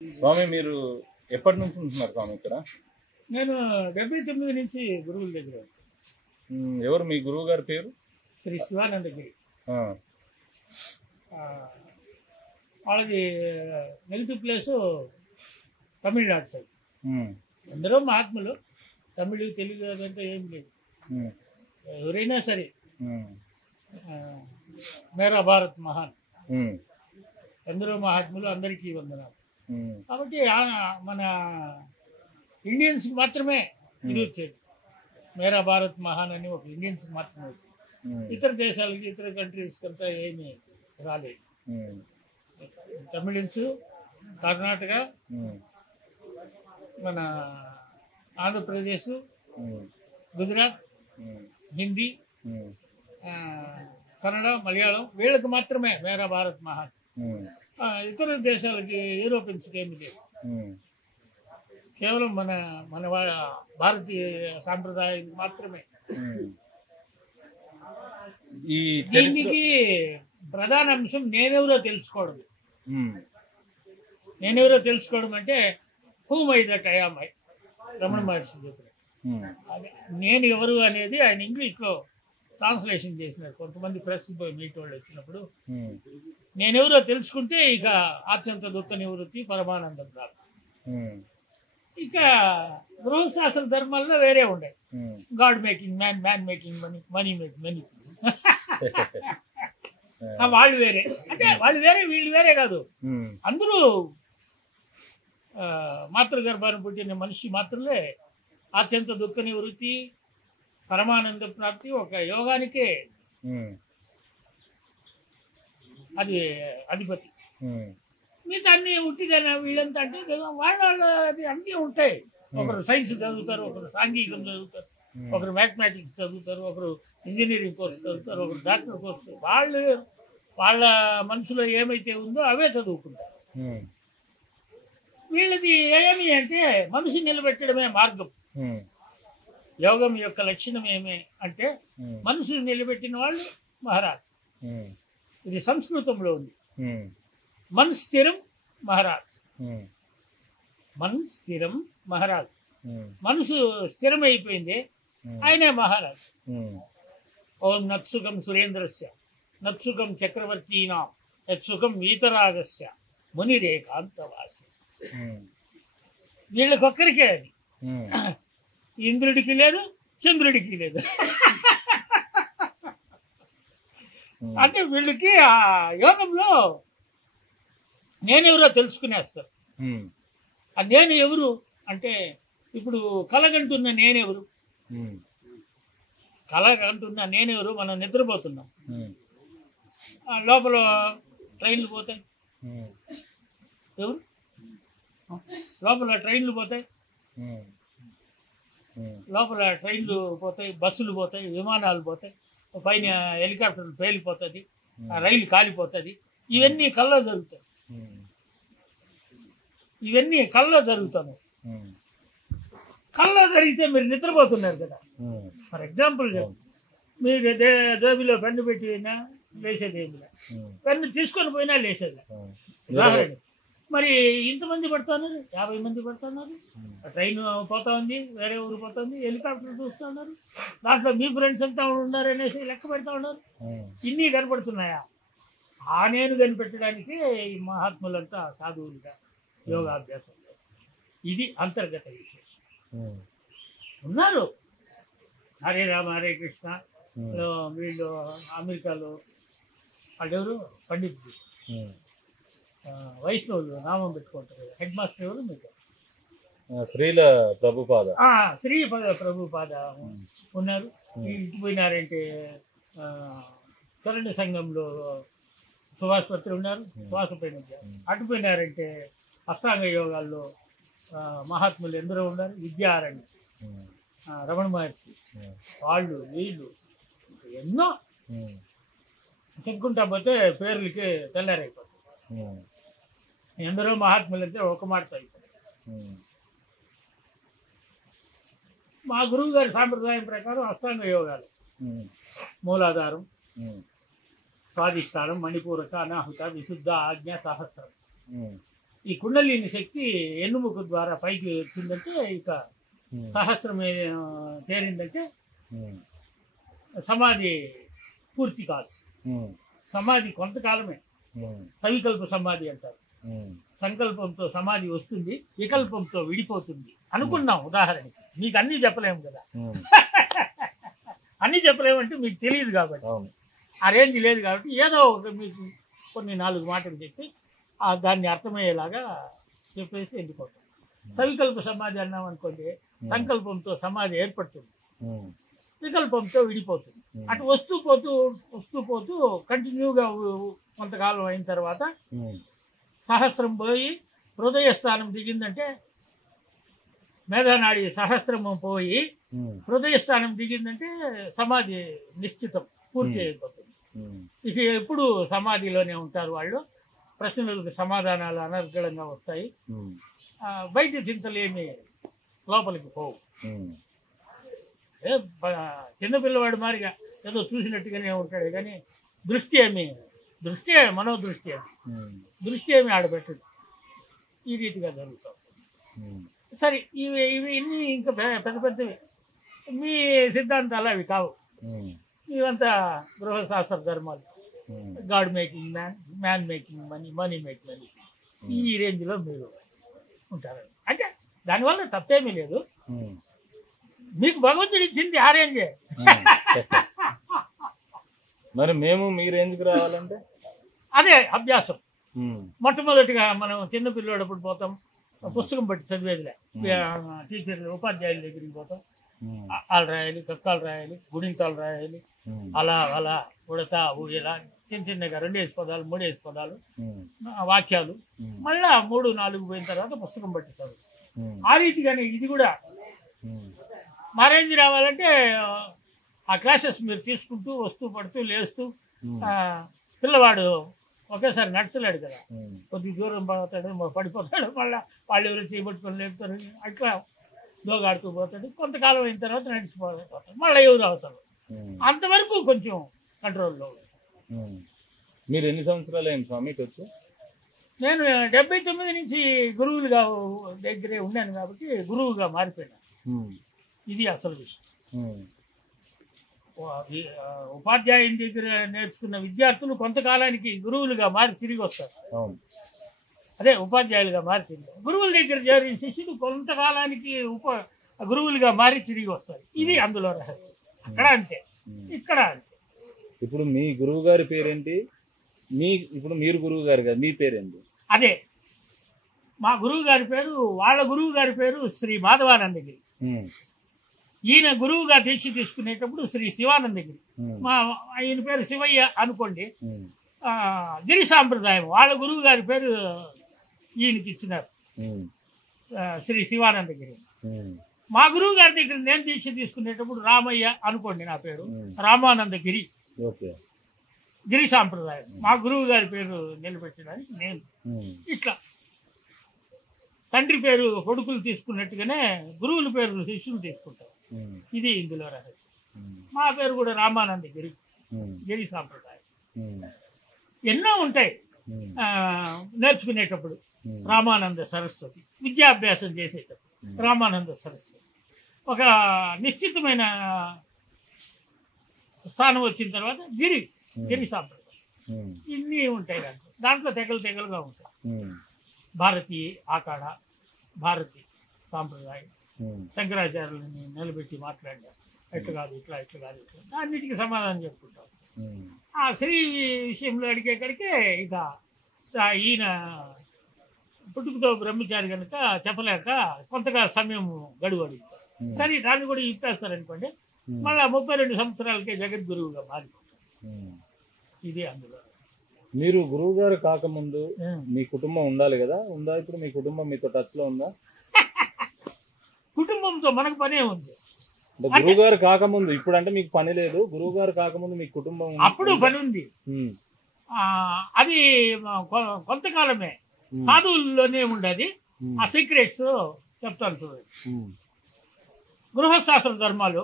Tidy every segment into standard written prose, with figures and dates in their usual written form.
స్వామి మీరు ఎప్పటి నుంచి ఉంటున్నారు స్వామి ఇక్కడ? నేను 79 నుంచి గురువుల దగ్గర. ఎవరు మీ గురువు గారి పేరు? శ్రీ శివానందగిరి. ఆ, వాళ్ళది నెగిటివ్ ప్లేసు తమిళనాడు సైడ్. ఉమ్, అందరూ మహాత్ములు, తమిళ తెలుగు అదంతా ఏం లేదు. ఉమ్, ఎవరైనా సరే ఉమ్, మేరా భారత్ మహాన్, ఉమ్, ఎందరో మహాత్ములు, అందరికీ వందనాలు. ఉమ్, కాబట్టి మన ఇండియన్స్కి మాత్రమే ఇది వచ్చేది. మేరా భారత్ మహాన్ అని ఒక ఇండియన్స్కి మాత్రమే వచ్చేది. ఇతర దేశాలకి, ఇతర కంట్రీస్కి అంతా ఏమీ రాలేదు. ఉమ్, తమిళన్స్, కర్ణాటక, మన ఆంధ్రప్రదేశ్, గుజరాత్, హిందీ, కన్నడ, మలయాళం, వీళ్ళకి మాత్రమే మేరా భారత్ మహాన్. ఇతర దేశాలకి, యూరోపియన్స్కి ఏమి లేదు. కేవలం మన మన భారతీయ సాంప్రదాయం మాత్రమే. ఈ దీనికి ప్రధాన అంశం నేనెవరో తెలుసుకోవడం. నేనెవరో తెలుసుకోవడం అంటే whom I that I am I, Ramana Maharshi చెప్పారు. నేను ఎవరు అనేది ఆయన ఇంగ్లీష్లో ట్రాన్స్లేషన్ చేసినారు. కొంతమంది ప్రెస్ మీట్ వాళ్ళు వచ్చినప్పుడు నేనెవరో తెలుసుకుంటే ఇక ఆత్యంత దుఃఖ నివృత్తి, పరమానందం ప్రాప్తి. ఇక గృహశాస్త్ర ధర్మాల్లో వేరే ఉండే, God making man, man making money, money making money. వాళ్ళు వేరే, అంటే వాళ్ళు వేరే వీళ్ళు వేరే కాదు. అందరూ మాతృగర్భాన్ని పుట్టిన మనిషి మాత్రమే అత్యంత దుఃఖ నివృత్తి, పరమానంద ప్రాప్తి ఒక యోగానికే అది అధిపతి. మిగతా అన్నీ ఉట్టిదైనా వీళ్ళంతా అంటే వాళ్ళ అది అన్నీ ఉంటాయి. ఒకరు సైన్స్ చదువుతారు, ఒకరు సాంఘికం చదువుతారు, ఒకరు మ్యాథమెటిక్స్ చదువుతారు, ఒకరు ఇంజనీరింగ్ కోర్సు చదువుతారు, ఒకరు డాక్టర్ కోర్సు. వాళ్ళ మనసులో ఏమైతే ఉందో అవే చదువుకుంటారు. వీళ్ళది ఏమి అంటే మనిషి నిలబెట్టడమే మార్గం. యోగం యొక్క లక్షణం ఏమి అంటే మనిషిని నిలబెట్టిన వాళ్ళు మహారాజ్. ఇది సంస్కృతంలో ఉంది. మన్ స్థిరం మహారాజ్, మన్ స్థిరం మహారాజ్. మనసు స్థిరమైపోయింది, ఆయనే మహారాజ్. ఓం నత్సుఖం సురేంద్రస్య, నత్సుఖం చక్రవర్తీనాం, యత్సుఖం వీతరాగస్య, మునిరేకాంతవాసి. వీళ్ళకొక్కరికే అది. ఇంద్రుడికి లేదు, చంద్రుడికి లేదు. అంటే వీళ్ళకి ఆ యోగంలో నేనెవరో తెలుసుకునేస్తారు. ఆ నేను ఎవరు అంటే ఇప్పుడు కలగంటున్న నేనెవరు, కలగంటున్న నేనెవరు, మనం నిద్రపోతున్నాం, లోపల ట్రైన్లు పోతాయి, ఎవరు లోపల ట్రైన్లు పోతాయి, లోపల ట్రైన్లు పోతాయి, బస్సులు పోతాయి, విమానాలు పోతాయి, పైన హెలికాప్టర్లు పేలిపోతుంది, రైలు కాలిపోతుంది. ఇవన్నీ కళ్ళలో జరుగుతాయి. ఇవన్నీ కళ్ళలో జరుగుతాయి. కళ్ళలో జరిగితే మీరు నిద్రపోతున్నారు కదా. ఫర్ ఎగ్జాంపుల్ మీరు జోబిలో పెన్ను పెట్టి పోయినా లేచేది ఏమి లేదు, పెన్ను తీసుకొని పోయినా లేచేది. ఉదాహరణ మరి ఇంతమంది పడుతున్నారు, 50 మంది పడుతున్నారు. ట్రైన్ పోతా ఉంది, వేరే ఊరు పోతుంది, హెలికాప్టర్ చూస్తూ ఉన్నారు, దాంట్లో మీ ఫ్రెండ్స్ అంతా ఉన్నారు అనేసి లెక్క పెడతా ఉన్నారు. ఇన్ని కనపడుతున్నాయా? ఆ నేను కనిపెట్టడానికి ఈ మహాత్ములంతా సాధువులుగా యోగాభ్యాసం చేస్తారు. ఇది అంతర్గత విశేషం. ఉన్నారు హరే రామ హరే కృష్ణ. వీళ్ళు అమెరికాలో వాళ్ళెవరు పండిత్ వైష్ణవులు నామం పెట్టుకుంటారు. హెడ్ మాస్టర్ ఎవరు మీకు? శ్రీల ప్రభుపాద. శ్రీ ప్రభుపాద ఉన్నారు. ఇంటి పోయినారంటే చరణ్య సంఘంలో సుభాష్ పత్రి ఉన్నారు, శ్వాసపైన. అటుపోయినారంటే అష్టాంగ యోగాల్లో మహాత్ములు ఎందరో ఉన్నారు. విద్యారణ్య, రమణ మహర్షి, వాళ్ళు వీళ్ళు ఎన్నో చెప్పుకుంటా పోతే పేర్లకి తెల్లారైపోతాయి. ఎందరో మహాత్ములంటే ఒక మాట అయిపోతాయి. మా గురువు గారి సాంప్రదాయం ప్రకారం అష్టాంగ యోగాలు మూలాధారం, స్వాధిష్టానం, మణిపూరక, అనాహుత, విశుద్ధ, ఆజ్ఞ, సహస్రం. ఈ కుండలిని శక్తి ఎన్నుముక ద్వారా పైకి వచ్చిందంటే ఇక సహస్రం చేరిందంటే సమాధి పూర్తి కాదు. సమాధి కొంతకాలమే, సవికల్ప సమాధి అంటారు. సంకల్పంతో సమాధి వస్తుంది, వికల్పంతో విడిపోతుంది అనుకున్నాం. ఉదాహరణకి మీకు అన్నీ చెప్పలేము కదా. అన్నీ చెప్పలేమంటే మీకు తెలియదు కాబట్టి, ఆ రేంజ్ లేదు కాబట్టి ఏదో ఒక మీకు కొన్ని 4 మాటలు చెప్పి దాన్ని అర్థమయ్యేలాగా చెప్పేసి వెళ్ళిపోతాం. సవికల్ప సమాధి అన్నాం అనుకోండి, సంకల్పంతో సమాధి ఏర్పడుతుంది, వికల్పంతో విడిపోతుంది. అటు వస్తూ పోతూ కంటిన్యూగా కొంతకాలం అయిన తర్వాత సహస్రం పోయి హృదయ స్థానం దిగిందంటే, మేధానాడి సహస్రము పోయి హృదయ స్థానం దిగిందంటే సమాధి నిశ్చితం, పూర్తి అయిపోతుంది. ఇక ఎప్పుడు సమాధిలోనే ఉంటారు వాళ్ళు. ప్రశ్నలకు సమాధానాలు అనర్గళంగా వస్తాయి. బయట చింతలు ఏమి లోపలికి పోవు. చిన్నపిల్లవాడు మారిగా ఏదో చూసినట్టుగానే ఉంటాడు కానీ దృష్టి ఏమి ఆడబెట్టదు. ఈ రీతిగా జరుగుతుంది. సరే, ఇవన్నీ ఇంకా పెద్ద పెద్దవి. మీ సిద్ధాంతాలు అవి కావు. ఇవంతా గృహశాస్త్ర ధర్మాలు. God making man making money make money, ఈ రేంజ్లో మీరు ఉంటారు. అంటే దానివల్ల తప్పేమీ లేదు. మీకు భగవంతుడు ఇచ్చింది ఆ రేంజే. మరి మేము మీ రేంజ్కి రావాలంటే అదే అభ్యాసం. మొట్టమొదటిగా మనం చిన్న పిల్లోడప్పుడు పోతాం, పుస్తకం బట్టి చదివేదిలే. టీచర్లు ఉపాధ్యాయుల దగ్గరికి పోతాం, ఆలు రాయాలి, కక్కాలు రాయాలి, గుడింతాలు రాయాలి, అలా అలా ఉడతా ఊయలా చిన్నగా 2 పదాలు 3 పదాలు వాక్యాలు, మళ్ళా 3, 4 పోయిన తర్వాత పుస్తకం పట్టి చదువు. ఆ రీతిగానే ఇది కూడా మా రేంజ్ రావాలంటే ఆ క్లాసెస్ మీరు తీసుకుంటూ వస్తూ పడుతూ లేస్తూ. పిల్లవాడు ఒకేసారి నడచలేడు కదా, కొద్ది దూరం పోతాడు, పడిపోతాడు, మళ్ళీ వాళ్ళు ఎవరు చేయబట్టుకొని లేపుతారు, అట్లా దోగాడుతూ పోతాడు. కొంతకాలం అయిన తర్వాత నడిచిపోతాడు, మళ్ళీ ఎవరు అవసరం. అంతవరకు కొంచెం కంట్రోల్లో. మీరు ఎన్ని సంవత్సరాలు అయింది స్వామికి వచ్చి? నేను 79 నుంచి గురువులుగా దగ్గరే ఉన్నాను కాబట్టి గురువుగా మారిపోయినా. ఇది అసలు విషయం. ఉపాధ్యాయుని దగ్గర నేర్చుకున్న విద్యార్థులు కొంతకాలానికి గురువులుగా మారి తిరిగి వస్తారు. అదే ఉపాధ్యాయులుగా మారి తిరిగి గురువుల దగ్గర చేరిన శిష్యులు కొంతకాలానికి గురువులుగా మారి తిరిగి వస్తారు. ఇది అందులో రహస్యం. అక్కడ అంతే, ఇక్కడ అంతే. ఇప్పుడు మీ గురువు గారి పేరేంటి? ఇప్పుడు మీరు గురువు గారు కదా, మీ పేరేంటి? అదే మా గురువు గారి పేరు, వాళ్ళ గురువు గారి పేరు శ్రీ మాధవానందగిరి. ఈయన గురువుగా దీక్ష తీసుకునేటప్పుడు శ్రీ శివానందగిరి. ఆయన పేరు శివయ్య అనుకోండి. గిరి సాంప్రదాయం వాళ్ళ గురువు గారి పేరు ఈయనకి ఇచ్చినారు, శ్రీ శివానందగిరి. మా గురువు గారి దగ్గర నేను దీక్ష తీసుకునేటప్పుడు రామయ్య అనుకోండి, నా పేరు రామానందగిరి. గిరి సాంప్రదాయం మా గురువు గారి పేరు నిలబెట్టడానికి నేను ఇట్లా తండ్రి పేరు కొడుకులు తీసుకున్నట్టుగానే గురువుల పేరు శిష్యులు తీసుకుంటారు. ఇది ఇందులో రహస్యం. మా పేరు కూడా రామానందగిరి, గిరి సాంప్రదాయం. ఎన్నో ఉంటాయి నేర్చుకునేటప్పుడు. రామానంద సరస్వతి, విద్యాభ్యాసం చేసేటప్పుడు రామానంద సరస్వతి. ఒక నిశ్చితమైన స్థానం వచ్చిన తర్వాత గిరి సాంప్రదాయం. ఇన్ని ఉంటాయి దాంట్లో తెగలుగా ఉంటాయి. భారతీ ఆకాడ, భారతి సాంప్రదాయం, శంకరాచార్యులని నిలబెట్టి మాట్లాడారు. ఎట్లా కాదు ఇట్లా అన్నిటికీ సమాధానం చెప్పుకుంటాం. ఆ శ్రీ విషయంలో అడిగేకడికే ఇక ఈయన పుట్టుకతో బ్రహ్మచారి కనుక చెప్పలేక కొంతగా సమయం గడువు అడుగుతారు. సరే, దాన్ని కూడా ఇప్పేస్తారనుకోండి, మళ్ళా 32 సంవత్సరాలకే జగద్గురువుగా మారిపోతారు. ఇది అందులో. మీరు గురువు గారు కాకముందు మీ కుటుంబం ఉండాలి కదా, ఉందా? ఇప్పుడు మీ కుటుంబం మీతో టచ్ లో ఉందా? కుటుంబంతో మనకు పనే ఉంది. గురువు గారు కాకముందు, ఇప్పుడు అంటే మీకు పని లేదు. గురువు గారు కాకముందు మీ కుటుంబం అప్పుడు పని ఉంది. అది కొంతకాలమే సాధువుల్లోనే ఉండేది. ఆ సీక్రెట్స్ చెప్తాను చూడండి. గృహశాస్త్ర ధర్మాలు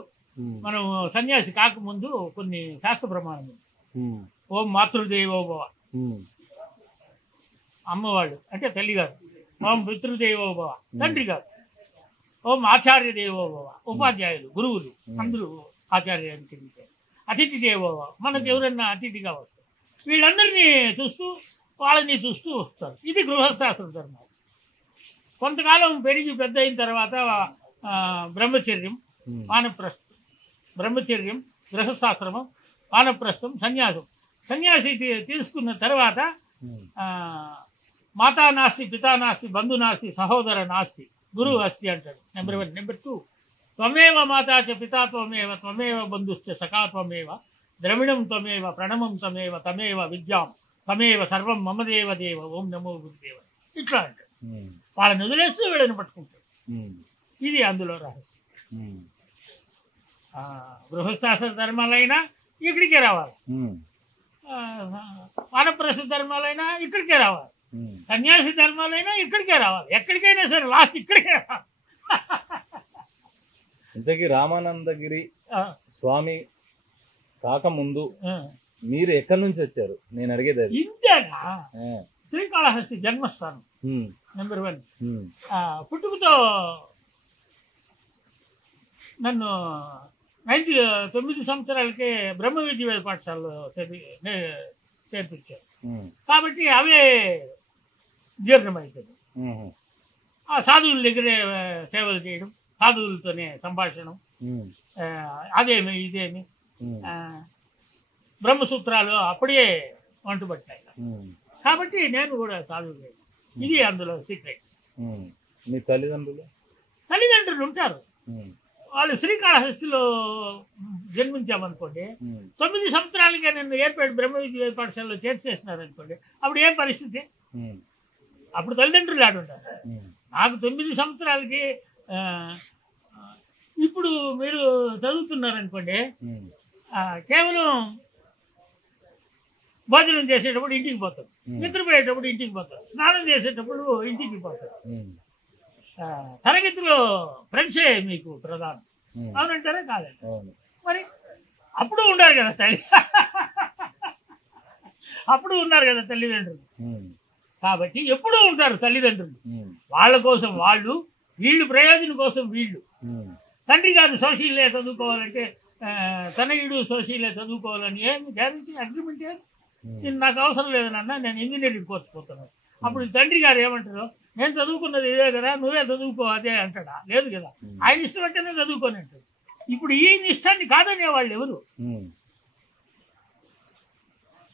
మనం సన్యాసి కాకముందు కొన్ని శాస్త్ర ప్రమాణం. ఓం మాతృదేవో భవ, అమ్మవాళ్ళు అంటే తల్లిగారు. ఓం పితృదేవోభవ తండ్రి కాదు, ఓం ఆచార్య దేవోభవ ఉపాధ్యాయులు గురువులు అందరూ ఆచార్యాన్ని కిందికే. అతిథి దేవోభవ మనకు ఎవరన్నా అతిథిగా వస్తారు, వీళ్ళందరినీ చూస్తూ వాళ్ళని చూస్తూ వస్తారు. ఇది గృహస్థాశ్రమ ధర్మాలు. కొంతకాలం పెరిగి పెద్ద అయిన తర్వాత బ్రహ్మచర్యం, వానప్రస్థం, బ్రహ్మచర్యం, గృహస్థాశ్రమం, వానప్రస్థం, సన్యాసం. సన్యాసి తీసుకున్న తర్వాత మాతా నాస్తి, పితా నాస్తి, బంధు నాస్తి, సహోదర నాస్తి, గురువు అస్తి అంటాడు. నెంబర్ 1. నెంబర్ 2, త్వమేవ మాతా చ పితా త్వమేవ, త్వమేవ బంధుశ్చ సఖా త్వమేవ, ద్రవిణం త్వమేవ, ప్రణమం త్వమేవ, తమేవ విద్యాం తమేవ సర్వం మమదేవ దేవ, ఓం నమో గురుదేవ. ఇట్లా అంటాడు. వాళ్ళని వదిలేస్తూ వీళ్ళని పట్టుకుంటాడు. ఇది అందులో రహస్యం. గృహస్థాశ్ర ధర్మాలైనా ఇక్కడికే రావాలి, వానప్రస్థ ధర్మాలైనా ఇక్కడికే రావాలి, సన్యాసి ధర్మాలైనా ఇక్కడికే రావాలి. ఎక్కడికైనా సరే లాస్ట్ ఇక్కడికే రావాలి. ఇంతకీ రామానందగిరి స్వామి కాకముందు మీరు ఎక్కడి నుంచి వచ్చారు? నేను అడిగేది ఇంతేనా? శ్రీకాళహస్తి జన్మస్థానం నెంబర్ 1. పుట్టుకతో నన్ను 9 సంవత్సరాలకే బ్రహ్మ విద్య పాఠశాలలో చేర్పించారు. కాబట్టి అవే జీర్ణమవుతుంది. ఆ సాధువుల దగ్గరే సేవలు చేయడం, సాధువులతోనే సంభాషణం, అదేమి ఇదేమి బ్రహ్మసూత్రాలు అప్పుడే వంటబట్టాయి. కాబట్టి నేను కూడా సాధువు. ఇది అందులో సీక్రెట్. మీ తల్లిదండ్రులు ఉంటారు. వాళ్ళు శ్రీకాళహస్తిలో జన్మించామనుకోండి, 9 సంవత్సరాలుగా నన్ను ఏర్పాటు బ్రహ్మ విద్య పాఠశాలలో చేర్చేసినారనుకోండి, అప్పుడు ఏం పరిస్థితి? అప్పుడు తల్లిదండ్రులు ఆడుంటారు. నాకు 9 సంవత్సరాలకి ఇప్పుడు మీరు చదువుతున్నారనుకోండి, కేవలం భోజనం చేసేటప్పుడు ఇంటికి పోతారు, నిద్రపోయేటప్పుడు ఇంటికి పోతారు, స్నానం చేసేటప్పుడు ఇంటికి పోతారు. తరగతిలో ఫ్రెండ్సే మీకు ప్రధానం. అవునంటారా కాదండి? మరి అప్పుడు ఉన్నారు కదా అప్పుడు ఉన్నారు కదా తల్లిదండ్రులు. కాబట్టి ఎప్పుడూ ఉంటారు తల్లిదండ్రులు. వాళ్ళ కోసం వాళ్ళు, వీళ్ళు ప్రయోజనం కోసం వీళ్ళు. తండ్రి గారు సోషీలే చదువుకోవాలంటే తనయుడు సోషీలే చదువుకోవాలని ఏమి గ్యారెంటీ, అగ్రిమెంట్ ఏమి? నేను నాకు అవసరం లేదనన్నా, నేను ఇంజనీరింగ్ కోర్సు పోతున్నాను. అప్పుడు తండ్రి గారు ఏమంటారు? నేను చదువుకున్నది ఇదే కదా, నువ్వే చదువుకో అదే అంటాడా? లేదు కదా, ఆయన ఇష్టం అంటేనే చదువుకొని అంటాడు. ఇప్పుడు ఈ ఇష్టాన్ని కాదనే వాళ్ళు ఎవరు?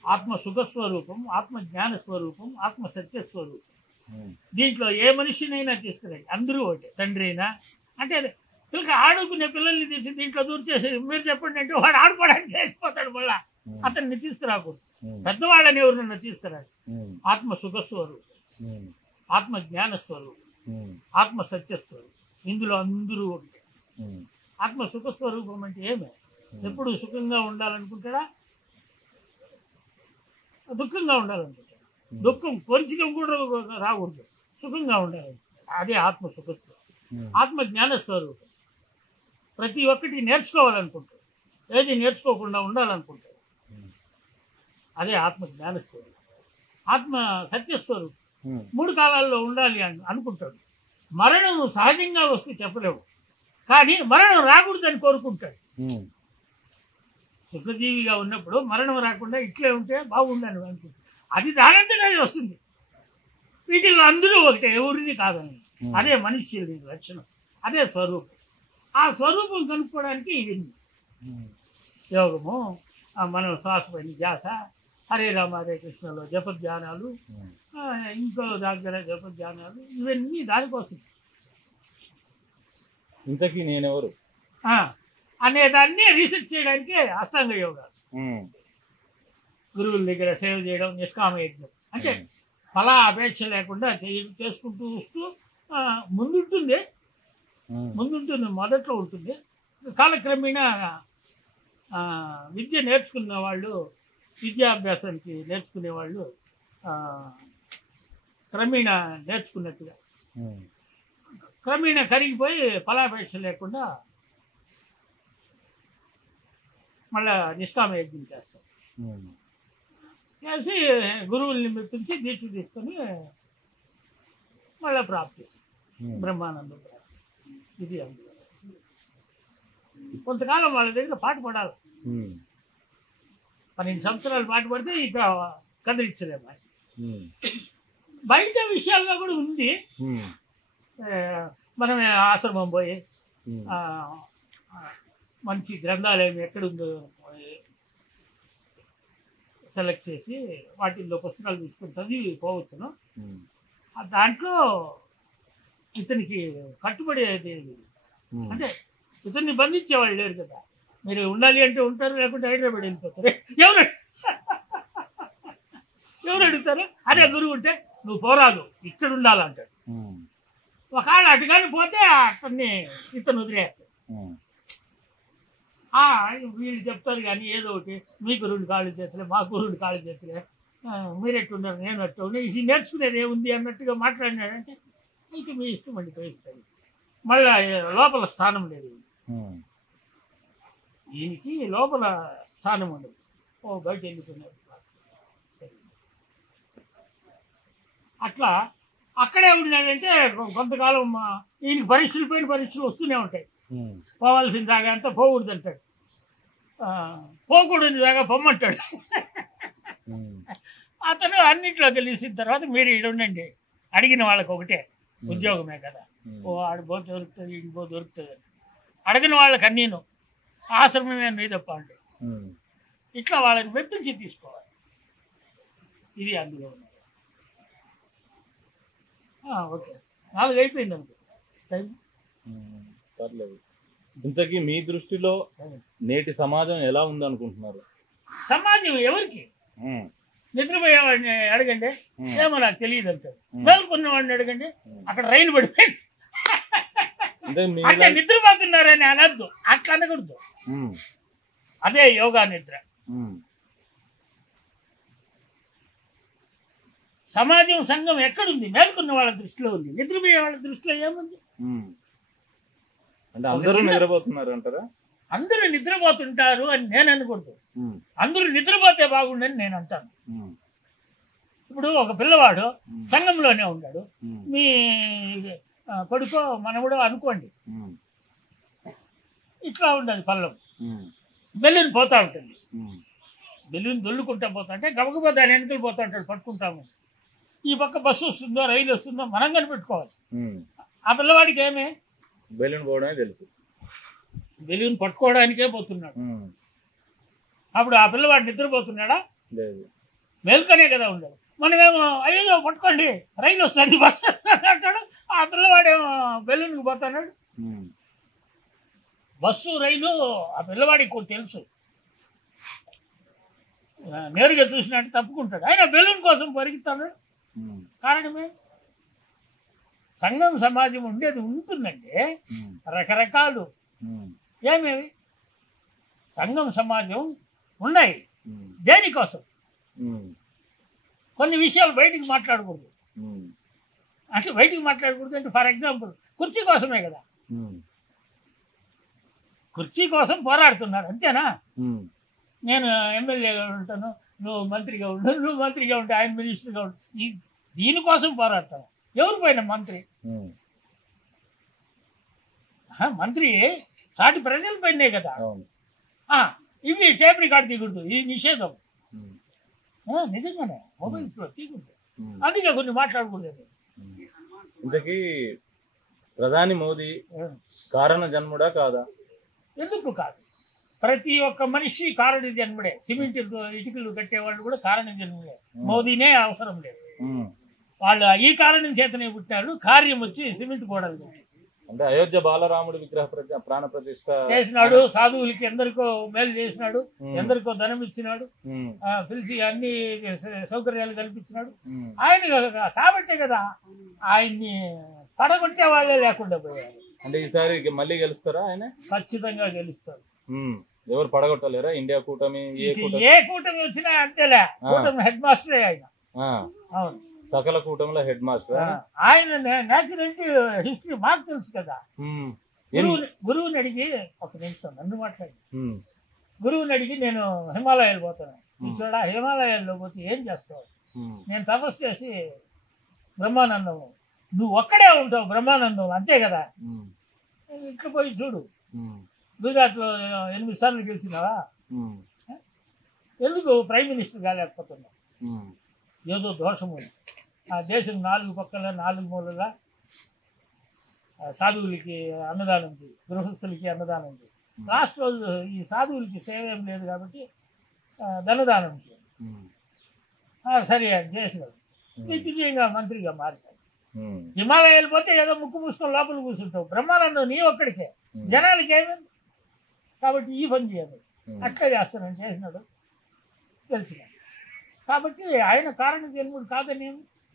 ఆత్మ సుఖస్వరూపం, ఆత్మ జ్ఞాన స్వరూపం, ఆత్మ సత్యస్వరూపం. దీంట్లో ఏ మనిషినైనా తీసుకురండి, అందరూ ఒకటే. తండ్రి అయినా అంటే పిల్లకి ఆడుకునే పిల్లల్ని తీసి దీంట్లో దూరం చేసి మీరు చెప్పండి అంటే వాడు ఆడుకోవడానికి చేసిపోతాడు. మళ్ళా అతన్ని తీసుకురాకూడదు. పెద్దవాళ్ళని ఎవరినన్నా తీసుకురాడు. ఆత్మ సుఖస్వరూపం, ఆత్మ జ్ఞాన స్వరూపం, ఆత్మ సత్యస్వరూపం. ఇందులో అందరూ ఒకటే. ఆత్మ సుఖస్వరూపం అంటే ఏమే? ఎప్పుడు సుఖంగా ఉండాలనుకుంటాడా, దుఃఖంగా ఉండాలనుకుంటాడా? దుఃఖం కొంచెం కూడా రాకూడదు, సుఖంగా ఉండాలనుకుంటాడు. అదే ఆత్మ సుఖస్వరూపం. ఆత్మ జ్ఞాన స్వరూపం. ప్రతి ఒక్కటి నేర్చుకోవాలనుకుంటాడు, ఏది నేర్చుకోకుండా ఉండాలనుకుంటాడు. అదే ఆత్మ జ్ఞానస్వరూపం. ఆత్మ సత్యస్వరూపం. 3 కాలాల్లో ఉండాలి అని అనుకుంటాడు. మరణం సహజంగా వస్తే చెప్పలేవు, కానీ మరణం రాకూడదని కోరుకుంటాడు. సుఖజీవిగా ఉన్నప్పుడు మరణం రాకుండా ఇట్లే ఉంటే బాగుండని అనుకుంటాడు. అది దానంతనే వస్తుంది. వీటిల్లో అందరూ ఒకటే, ఎవరిని కాదని. అదే మనిషి లక్షణం, అదే స్వరూపం. ఆ స్వరూపం కనుక్కోవడానికి ఇవన్నీ యోగము, మనం శ్వాసపైన ధ్యాస, హరే రామ హరే కృష్ణలో జపధ్యానాలు, ఇంకో దగ్గర జపధ్యానాలు, ఇవన్నీ దానికోసం. ఇంతకీ నేనెవరు అనేదాన్ని రీసెర్చ్ చేయడానికి అష్టాంగ యోగాలు. గురువుల దగ్గర సేవ చేయడం, నిష్కామ యజ్ఞం అంటే ఫలా అపేక్ష లేకుండా చేసుకుంటూ వస్తూ ముందుంటుంది. మొదట్లో ఉంటుంది. కాలక్రమేణా విద్య నేర్చుకున్న వాళ్ళు, విద్యాభ్యాసానికి నేర్చుకునే వాళ్ళు క్రమేణా నేర్చుకున్నట్టుగా క్రమేణా కరిగిపోయి ఫలాపేక్ష లేకుండా మళ్ళా నిష్కామ యజ్ఞం చేస్తారు. చేసి గురువుల్ని మెప్పించి దీక్ష తీసుకొని మళ్ళీ ప్రాప్తి బ్రహ్మానందం ఇది అందులో. కొంతకాలం వాళ్ళ దగ్గర పాట పడాలి. 12 సంవత్సరాలు పాట పడితే ఇక కదిలించలేము. బయట విషయాల్లో కూడా ఉంది. మనం ఆశ్రమం పోయి మంచి గ్రంథాలయం ఎక్కడుందో సెలెక్ట్ చేసి వాటిల్లో పుస్తకాలు తీసుకుని చదివి పోవచ్చును. దాంట్లో ఇతనికి కట్టుబడేది అంటే ఇతన్ని బంధించేవాళ్ళు లేరు కదా. మీరు ఉండాలి అంటే ఉంటారు, లేకుంటే హైదరాబాద్ వెళ్ళిపోతారు. ఎవరు అడుగుతారు? అదే గురువు ఉంటే నువ్వు పోరాదు, ఇక్కడ ఉండాలంటాడు. ఒకవేళ అటుగాని పోతే అతన్ని ఇతను వదిలేస్తాడు. వీళ్ళు చెప్తారు కానీ ఏదో ఒకటి, మీ గురువుని కాళ్ళు చేతులే, మా గురువుని కాళ్ళు చేతులే, మీరెట్టున్నారు నేను అట్టు, ఇది నేర్చుకునేది ఏముంది అన్నట్టుగా మాట్లాడినాడంటే అయితే మీ ఇష్టం అండి ప్రయత్నం. మళ్ళీ లోపల స్థానం లేదు ఈయనకి, లోపల స్థానం ఉండదు. బయట వెళ్ళిపోయినాడు. అట్లా అక్కడే ఉన్నాడంటే కొంతకాలం ఈయనకి పరీక్షలు వస్తూనే ఉంటాయి. పోవాల్సిన దాకా అంతా పోకూడదు అంటాడు, పోకూడని దాకా పొమ్మంటాడు. అతను అన్నింటిలో గెలిచిన తర్వాత మీరు ఇక్కడ ఉండండి, అడిగిన వాళ్ళకి ఒకటే ఉద్యోగమే కదా, ఆడిపో దొరుకుతుంది, ఇడిపో దొరుకుతుంది అని అడిగిన వాళ్ళకి అన్నీను ఆశ్రమమే నీ తప్ప అంటే ఇట్లా వాళ్ళని మెప్పించి తీసుకోవాలి. ఇది అందులో ఉన్నది. ఓకే, 4 అయిపోయింది అనుకో టైం. పర్లేదు. ఇంతకీ మీ దృష్టిలో నేటి సమాజం ఎలా ఉంది అనుకుంటున్నారు? సమాజం ఎవరికి? నిద్రపోయేవాడిని అడగండి, ఏమో నాకు తెలియదు అంటాడు. మేల్కొన్నవాడిని అడగండి, అక్కడ రైలు పడిపోయింది అంటే నిద్రపోతున్నారని అనద్దు, అట్లా అనకూడదు. అదే యోగా నిద్ర. సమాజం సంఘం ఎక్కడుంది? మేల్కొన్న వాళ్ళ దృష్టిలో ఉంది, నిద్రపోయే వాళ్ళ దృష్టిలో ఏముంది? అంటే అందరూ నిద్రపోతున్నారు అంటారా? అందరూ నిద్రపోతుంటారు అని నేను అనకూడదు, అందరూ నిద్రపోతే బాగుండని నేను అంటాను. ఇప్పుడు ఒక పిల్లవాడు సంఘంలోనే ఉన్నాడు, మీ కొడుకో మనవడో అనుకోండి, ఇట్లా ఉండదు పల్లం, బెలూన్ పోతా ఉంటుంది, బెలూన్ దొల్లుకుంటా పోతా అంటే గబగబా దాని వెనుకలు పోతా ఉంటాడు, పట్టుకుంటాము. ఈ పక్క బస్సు వస్తుందో రైలు వస్తుందో మనం కనిపెట్టుకోవాలి. ఆ పిల్లవాడికి ఏమే బెలూన్ పోవడమే తెలుసు, బెలూన్ పట్టుకోవడానికే పోతున్నాడు. అప్పుడు ఆ పిల్లవాడు నిద్రపోతున్నాడా? లేదు, మేల్కొనే కదా ఉండదు. మనమేమో అయ్యో పట్టుకోండి రైలు వస్తుంది బస్సు అంటాడు, ఆ పిల్లవాడేమో బెలూన్కి పోతున్నాడు. బస్సు రైలు ఆ పిల్లవాడికి తెలుసు, నేరుగా చూసినట్టు తప్పుకుంటాడు, ఆయన బెలూన్ కోసం పరిగెత్తాడు. కారణమే సంఘం సమాజం ఉండేది ఉంటుందంటే రకరకాలు ఏమేవి సంఘం సమాజం ఉన్నాయి. దేనికోసం? కొన్ని విషయాలు బయటికి మాట్లాడకూడదు. అంటే బయటికి మాట్లాడకూడదు అంటే ఫర్ ఎగ్జాంపుల్ కుర్చీ కోసమే కదా, కుర్చీ కోసం పోరాడుతున్నారు అంతేనా? నేను ఎమ్మెల్యేగా ఉంటాను, నువ్వు మంత్రిగా ఉండు, నువ్వు మంత్రిగా ఉంటే ఆయన మినిస్టర్గా ఉండు, దీనికోసం పోరాడతాను. ఎవరు పోయిన మంత్రి? మంత్రి సాటి ప్రజల పైనే కదా. ఇవి టేప్ రికార్డు తీయకూడదు, ఇది నిషేధం. నిజంగానే మొబైల్స్లో తీయకూడదు, అందుకే కొన్ని మాట్లాడకూడదు. ఇంతకీ ప్రధాని మోదీ కారణ జన్ముడా కాదా? ఎందుకు కాదు? ప్రతి ఒక్క మనిషి కారణ జన్ముడే. సిమెంట్ ఇటుకలు కట్టేవాళ్ళు కూడా కారణ జన్ముడే. మోదీనే అవసరం లేదు, వాళ్ళు ఈ కారణం చేతనే పుట్టాడు. కార్యం వచ్చి సిమెంట్ గోడలు అంటే అయోధ్య బాలరాముడు విగ్రహ ప్రాణ ప్రతిష్ఠ చేసినాడు, సాధువులకి ఎందరికో మేలు చేసినాడు, ఎందరికో ధనం ఇచ్చినాడు, పిలిచి అన్ని సౌకర్యాలు కల్పించినాడు. ఆయన కాబట్టే కదా ఆయన్ని పడగొట్టే వాళ్ళే లేకుండా పోయారు. అంటే ఈసారి మళ్ళీ గెలుస్తారా? ఆయన ఖచ్చితంగా గెలుస్తారు. ఎవరు పడగొట్టలేరా? ఇండియా కూటమి ఏ కూటమి వచ్చినా అంతేలే, కూటమి హెడ్ మాస్టరే ఆయన. అవును, సకల కూటమిలో హెడ్ మాస్టర్ ఆయన. నేచురాలిటీ హిస్టరీ మాకు తెలుసు కదా. గురువుని అడిగి ఒక నిమిషం నన్ను మాట్లాడి, గురువుని అడిగి నేను హిమాలయాలు పోతాను, చూడ హిమాలయాల్లో పోతే ఏం చేస్తావు? నేను తపస్సు చేసి బ్రహ్మానందం నువ్వు ఒక్కడే ఉంటావు బ్రహ్మానందం, అంతే కదా. ఉమ్, ఇట్లా పోయి చూడు, ఉమ్, గుజరాత్లో 8 సార్లు గెలిచినావా, ఉమ్, ఎందుకు ప్రైమ్ మినిస్టర్ కాలేకపోతున్నావు? ఉమ్, ఏదో దోషం ఉంది. ఆ దేశం 4 పక్కల 4 మూలల సాధువులకి అన్నదానం చేయి, గృహస్థులకి అన్నదానం చేయి. లాస్ట్ రోజు ఈ సాధువులకి సేవ ఏం లేదు కాబట్టి ధనదానం చేయి. ఉమ్, సరే అని చేసినాడు, దిగ్విజయంగా మంత్రిగా మారినాడు. ఉమ్, హిమాలయాలు పోతే ఏదో ముక్కు మూసుకొని లోపల కూర్చుంటావు, బ్రహ్మానందం నీ ఒక్కడికే, జనాలకి ఏమైంది కాబట్టి ఈ పని చేయాలి, అట్లా చేస్తానని చేసినాడు, తెలిసినాడు. కాబట్టి ఆయన కారణ జన్ముడు కాదని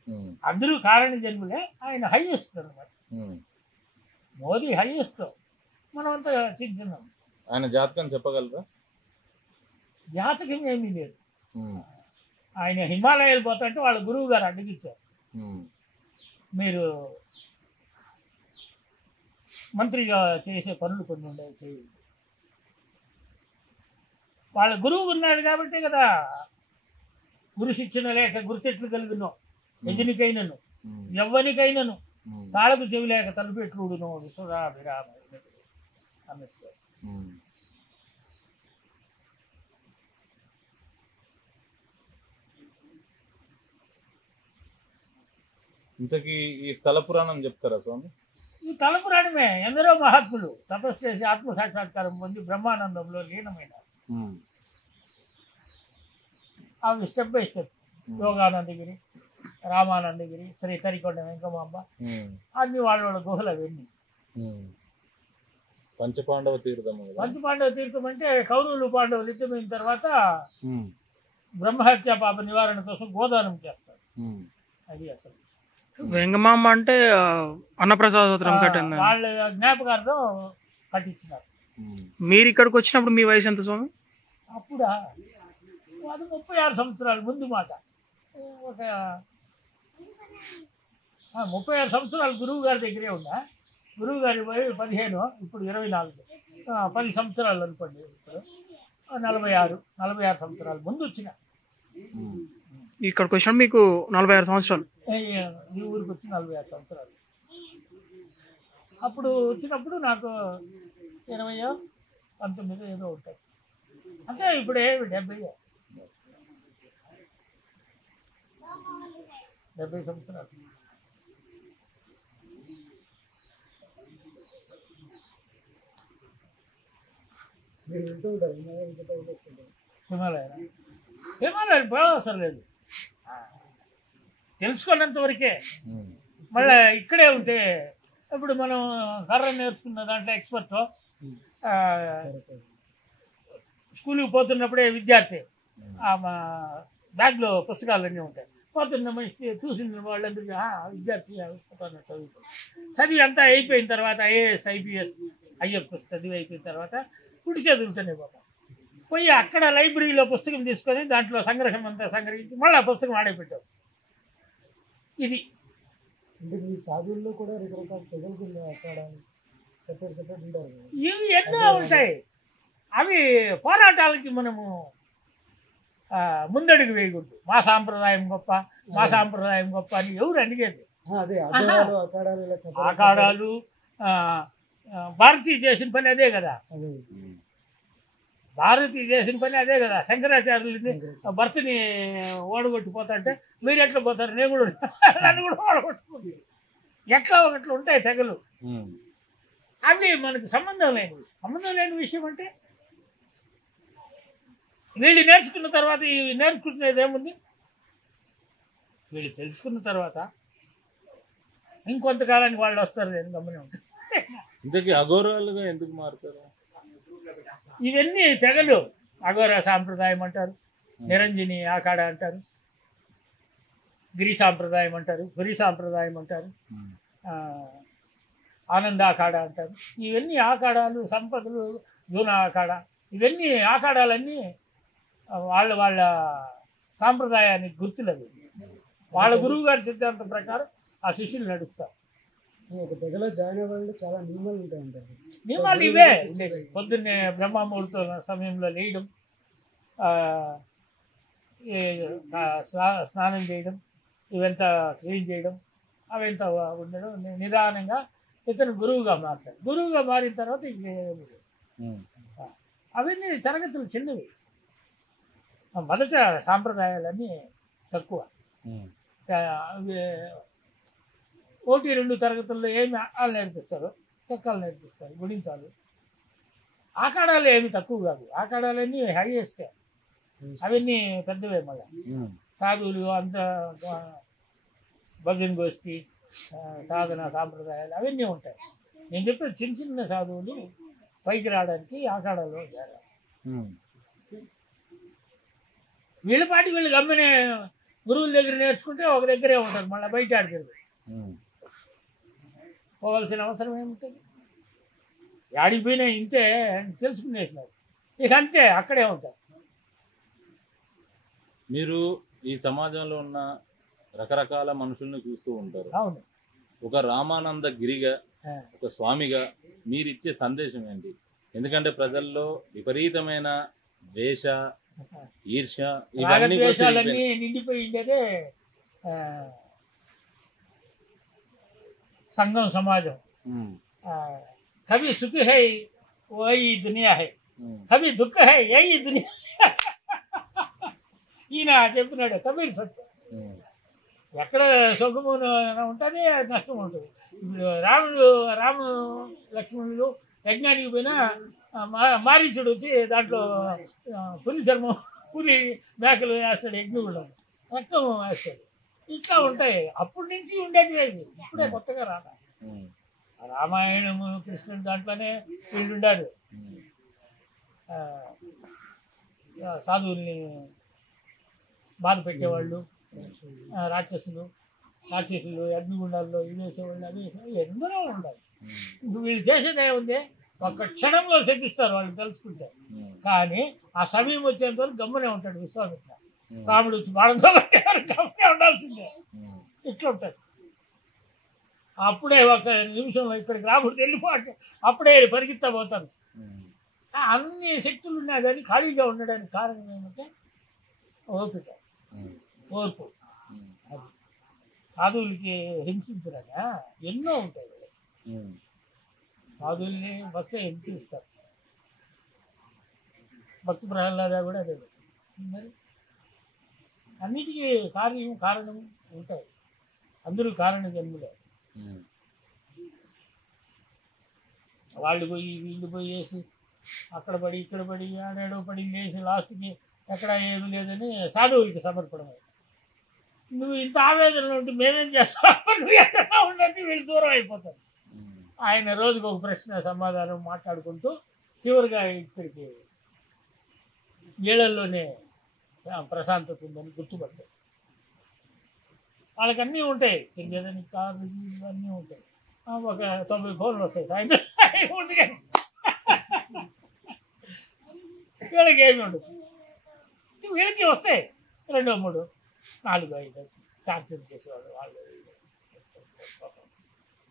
ఉమ్, అందరూ కారణ జన్ములే, ఆయన హైయెస్ట్ అనమాట. ఉమ్. మోదీ హైయెస్ట్, మనమంతా చిన్నాం. ఆయన జాతకం చెప్పగలరా? జాతకం ఏమీ లేదు. ఉమ్, ఆయన హిమాలయాలు పోతుంటే వాళ్ళ గురువు గారు అడ్డగించారు, ఉమ్, మీరు మంత్రిగా చేసే పనులు కొన్ని ఉండేవి చేయండి. వాళ్ళ గురువు ఉన్నాడు కాబట్టే కదా గురు శిక్షణ లేక గురుచెట్లు కలిగినావు. యజనికైనను ఉమ్, ఎవ్వనికైనను ఉమ్, తాళకు చెవి లేక తలుపెట్లుడును విశ్వరాభిరామ అన్నట్టు. ఉమ్. ఇంతకీ ఈ స్థల పురాణం చెప్తారా స్వామి? ఈ తలపురాణమే. ఎందరో మహాత్ములు తపస్సు చేసి ఆత్మ సాక్షాత్కారం పొంది బ్రహ్మానందంలో లీనమైనారు. ఉమ్, అవి step by step. Yoganandagiri, Ramanandagiri, Shri Tarikonda Venkamamba, ఉమ్, అన్ని వాళ్ళ గుహలు అవన్నీ. ఉమ్. పంచపాండవ తీర్థము కదా? పంచపాండవ తీర్థం అంటే కౌరవులు పాండవులు యుద్ధమైన తర్వాత ఉమ్, బ్రహ్మహత్య పాప నివారణ కోసం గోదానం చేస్తారు. ఉమ్, అది అసలు వెంగమాంబ అంటే అన్నప్రసాదోత్తరం కట్టింది. వాళ్ళ జ్ఞాపకార్థం కట్టించినారు. ఉమ్, మీరు ఇక్కడికి వచ్చినప్పుడు మీ వయసు ఎంత స్వామి? అప్పుడు అది 36 సంవత్సరాల ముందు మాట. ఒక 36 సంవత్సరాలు గురువు గారి దగ్గరే ఉన్నా. గురువు గారి వయసు 15, ఇప్పుడు 24, 10 సంవత్సరాలు అనుకోండి. ఇప్పుడు 46 సంవత్సరాల ముందు వచ్చిన. ఉమ్. ఇక్కడికి వచ్చినప్పుడు మీకు 46 సంవత్సరాలు. ఈ ఊరికి వచ్చి 46 సంవత్సరాలు. అప్పుడు వచ్చినప్పుడు నాకు 20, 19 ఏదో ఉంటాయి. అంటే ఇప్పుడే 70 సంవత్సరాలు. హిమాలయాలు పోవసరం లేదు, తెలుసుకున్నంత వరకే. ఉమ్, మళ్ళీ ఇక్కడే ఉంటే ఇప్పుడు మనం కర్ర నేర్చుకున్న దాంట్లో ఎక్స్పర్ట్. స్కూల్కి పోతున్నప్పుడే విద్యార్థి మా బ్యాగ్లో పుస్తకాలన్నీ ఉంటాయి. పోతున్న మనిషి చూసిన వాళ్ళందరికీ విద్యార్థి చదివి అంతా అయిపోయిన తర్వాత ఐఏఎస్, ఐపీఎస్, ఐఎఫ్ఎస్ చదివి అయిపోయిన తర్వాత కుడి చదువుతూనే పోతాం. పోయి అక్కడ లైబ్రరీలో పుస్తకం తీసుకొని దాంట్లో సంగ్రహం అంతా సంగ్రహించి మళ్ళీ ఆ పుస్తకం ఆడే పెట్టాం. ఇది అంటే మీ సాధువుల్లో కూడా రకరకాల తెగలు అక్కడ సెపరేట్ ఉంటారు. ఇవి ఎన్నో ఉంటాయి. అవి పోరాటాలకి మనము ముందడుగు వేయకూడదు. మా సాంప్రదాయం గొప్ప, మా సాంప్రదాయం గొప్ప అని ఎవరు అడిగేది? అదే అఖాడాలు అఖాడాలు ఇలా separate ఆకాడాలు భారతీయ చేసిన పని అదే కదా. అదే భారతీయ చేసిన పని అదే కదా. శంకరాచార్యులని భర్తని ఓడగొట్టిపోతాంటే మీరు ఎట్లా పోతారు, నేను కూడా నన్ను కూడా ఓడగొట్టుకుంది. ఎట్లా ఒకట్లు ఉంటాయి తెగలు. ఉమ్, అవి మనకు సంబంధం లేని విషయం. అంటే వీళ్ళు నేర్చుకున్న తర్వాత ఇవి నేర్చుకునేది ఏముంది? వీళ్ళు తెలుసుకున్న తర్వాత ఇంకొంతకాలానికి వాళ్ళు వస్తారు. నేను గమనే ఉంటాను. ఇంతకీ అఘోరాలుగా ఎందుకు మారుతారు? ఇవన్నీ తెగలు. అఘోర సాంప్రదాయం అంటారు, నిరంజని ఆకాడ అంటారు, గిరి సాంప్రదాయం అంటారు, గురి సాంప్రదాయం అంటారు, ఆనంద ఆకాడ అంటారు. ఇవన్నీ ఆకాడాలు, సంపదలు, జూన ఆకాడ, ఇవన్నీ ఆకాడాలన్నీ వాళ్ళ సాంప్రదాయానికి గుర్తులేదు. వాళ్ళ గురువు గారి సిద్ధాంతం ప్రకారం ఆ శిష్యులు నడుస్తారు. ఒక తెగలో జాయిన్ అవ్వాలంటే చాలా నియమాలు ఉంటాయంటారు. నియమాలు ఇవే ఉండేవి. పొద్దున్నే బ్రహ్మముహూర్త సమయంలో లేయడం, స్నానం చేయడం, ఇవంతా క్లీన్ చేయడం, అవంతా ఉండడం నిదానంగా ఇతను గురువుగా మారుతాడు. గురువుగా మారిన తర్వాత ఇంకేమి లేదు. అవన్నీ తరగతులు చిన్నవి. మొదట సాంప్రదాయాలన్నీ తక్కువ. అవి 1-2 తరగతుల్లో ఏమి వాళ్ళు నేర్పిస్తారు, తొక్కలు నేర్పిస్తారు, గుడించాలు. ఆకాడాలు ఏమి తక్కువ కాదు, ఆకాడాలన్నీ హైయెస్టే. అవన్నీ పెద్దవే. మళ్ళీ సాధువులు అంత భజన గోష్ఠి, సాధన సాంప్రదాయాలు అవన్నీ ఉంటాయి. నేను చెప్పే చిన్న చిన్న సాధువులు పైకి రావడానికి ఆకాడాలో చేరాలి. వీళ్ళ పాటికి వీళ్ళు గమ్మనే గురువుల దగ్గర నేర్చుకుంటే ఒక దగ్గరే ఉంటారు, మళ్ళీ బయట ఆడికి పోవాల్సిన అవసరం ఏముంటుంది? ఆడికి పోయినా ఇంతే తెలుసుకునేసినారు, ఇక అంతే అక్కడే ఉంటారు. మీరు ఈ సమాజంలో ఉన్న రకరకాల మనుషుల్ని చూస్తూ ఉంటారు. అవును. ఒక రామానంద గిరిగా, ఒక స్వామిగా మీరిచ్చే సందేశం ఏంటి? ఎందుకంటే ప్రజల్లో విపరీతమైన ద్వేష, ఈర్ష, ఇవన్నీ రాగద్వేషాలన్నీ నిండిపోయి ఉండేదే సంఘం సమాజం. కవి సుఖ హై వహీ దునియా హై, కవి దుఃఖ హై యహీ దునియా. ఈయన చెప్పినాడు కబీర్ సత్యం. ఎక్కడ సుఖము ఉంటుంది, నష్టం ఉంటుంది. ఇప్పుడు రామ లక్ష్మణులు యజ్ఞానికి పోయినా మారీచుడు వచ్చి దాంట్లో పులి మేకలు వేస్తాడు, యజ్ఞంలో రక్తం వేస్తాడు. ఇట్లా ఉంటాయి. అప్పటి నుంచి ఉండేది లేదు, ఇప్పుడే కొత్తగా రాదా. రామాయణము కృష్ణుడు దాంట్లోనే వీళ్ళు ఉండారు. సాధువుల్ని బాధ పెట్టేవాళ్ళు, రాక్షసులు అగ్నిగుండాల్లో ఇవి వేసేవాళ్ళు, అవి వేసేవాళ్ళు ఎందరో ఉండాలి. వీళ్ళు చేసేదే ఉంది, ఒక్క క్షణంలో శపిస్తారు వాళ్ళు తెలుసుకుంటే. కానీ ఆ సమయం వచ్చేంత వరకు గమ్మనే ఉంటాడు విశ్వామిత్ర. రాముడు వచ్చి బాణంతో పట్టేవారు గమ్మనే ఉండాల్సిందే. ఇట్లా ఉంటుంది. అప్పుడే ఒక నిమిషంలో ఇక్కడికి రాముడు వెళ్ళిపోతే అప్పుడే పరిగెత్తబోతాను. అన్ని శక్తులు ఉన్నాయి, కానీ ఖాళీగా ఉండడానికి కారణం ఏమంటే ఓపిక, ఓర్పు. అది సాధువులకి హింసించరాగా ఎన్నో ఉంటాయి. సాధువుల్ని భక్తి హింసిస్తారు. భక్తి ప్రహ్లాద కూడా అదే. మరి అన్నిటికీ కారణం ఉంటాయి. అందరూ కారణ జన్ములే. వాళ్ళు పోయి వీళ్ళు పోయి వేసి అక్కడ పడి ఇక్కడ పడి ఆడాడో పడి లేచి లాస్ట్కి ఎక్కడ ఏమి లేదని సాధువులకి సమర్పణమై, నువ్వు ఇంత ఆవేదనలో ఉంటే మేమేం చేస్తావు, నువ్వు ఎక్కడ ఉండని వీళ్ళు దూరం అయిపోతారు. ఆయన రోజుకు ఒక ప్రశ్న సమాధానం మాట్లాడుకుంటూ చివరిగా ఇక్కడికి నీళ్ళల్లోనే ప్రశాంతత ఉందని గుర్తుపడతారు. వాళ్ళకి ఉంటాయి, తిరిగేదానికి కార్లు ఇవన్నీ ఉంటాయి. ఒక 90 ఫోన్లు వస్తాయి సాయంత్రం ఉంది, కానీ వీళ్ళకి ఏమి ఉండదు. వీళ్ళకి వస్తాయి 2, 3, 4, 5 టార్చర్ చేసేవాళ్ళు వాళ్ళు.